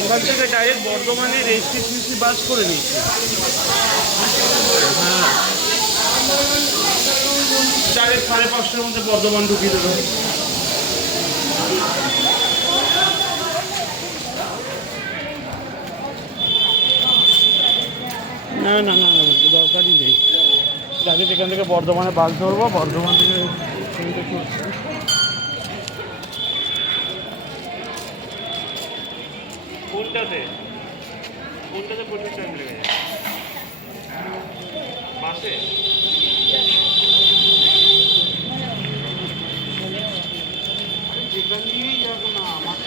এখান থেকে ডাইরেক্ট বর্ধমানে রেজিস্ট্রেশন বাস করে নিচ্ছি। হ্যাঁ, ডাইরেক্ট 5:30টার মধ্যে বর্ধমান ঢুকিয়ে দেবো। না না না দরকারই নেই, ডাইরেক্ট এখান থেকে বর্ধমানে বাস ধরবো, বর্ধমান থেকে ট্রেনটা চলছে। কোনটাতে প্রচুর টাইম লেগে যায় বাসে। যেখান দিয়েই যাবো না, মাত্র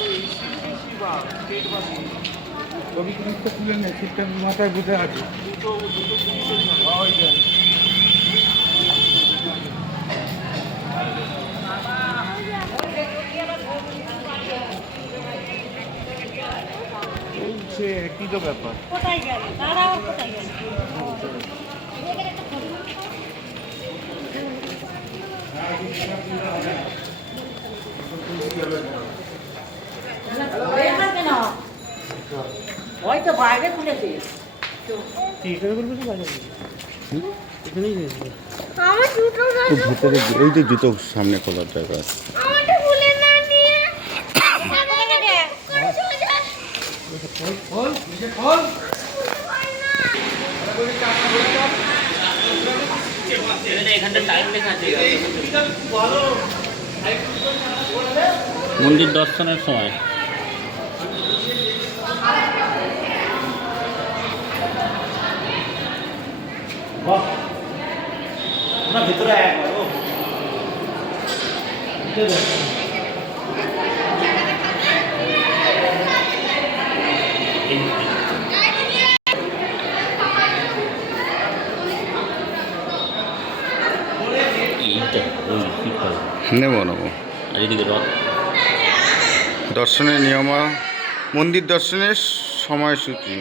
এসি বাস, স্টেট বাস। ছবি জিনিসটা তুলে নেই, সিটটা মাথায় বুঝে আছে। দুটো সে একই তো ব্যাপার। কোথায় গেল তারা, কোথায় গেল? হয়তো বাইরে খুলেছে। এখানেই হয়েছে। আমার জুতো ভিতরে ওই যে জুতো সামনে খোলার জায়গা আছে। আমারটা খুলে না নিয়ে মন্দির দর্শনের সময় ভিতরে নেবো আর এদিকে রথ দর্শনের নিয়ম, মন্দির দর্শনের সময়সূচি।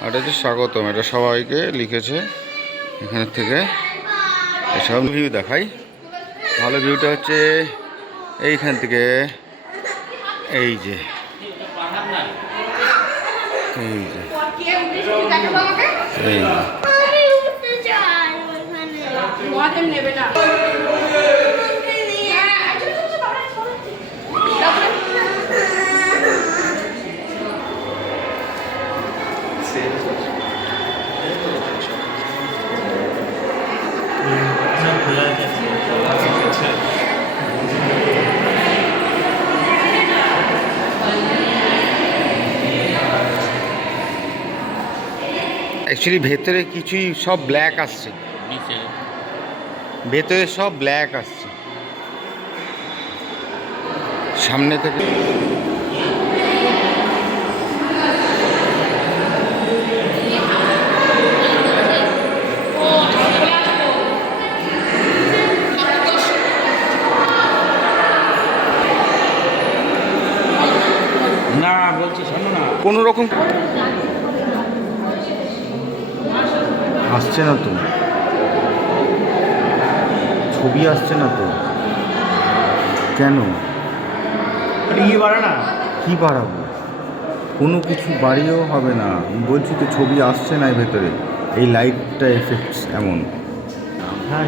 আর এটা হচ্ছে স্বাগতম, এটা সবাইকে লিখেছে এখান থেকে। এসব ভিউ দেখাই। ভালো ভিউটা হচ্ছে এইখান থেকে, এই যে এই যে এই নেবে না। অ্যাকচুয়ালি ভেতরে কিছুই সব ব্ল্যাক আসছে, ভেতরে সব ব্ল্যাক আসছে সামনে থেকে। না বলছি শোনো না, কোনো রকম আসছে না তো, ছবি আসছে না তো, কেন? কি বাড়ে না, কি বাড়াবো? কোনো কিছু বাড়িয়েও হবে না। আমি বলছি তো ছবি আসছে না ভেতরে, এই লাইটটা এফেক্টস এমন। হ্যাঁ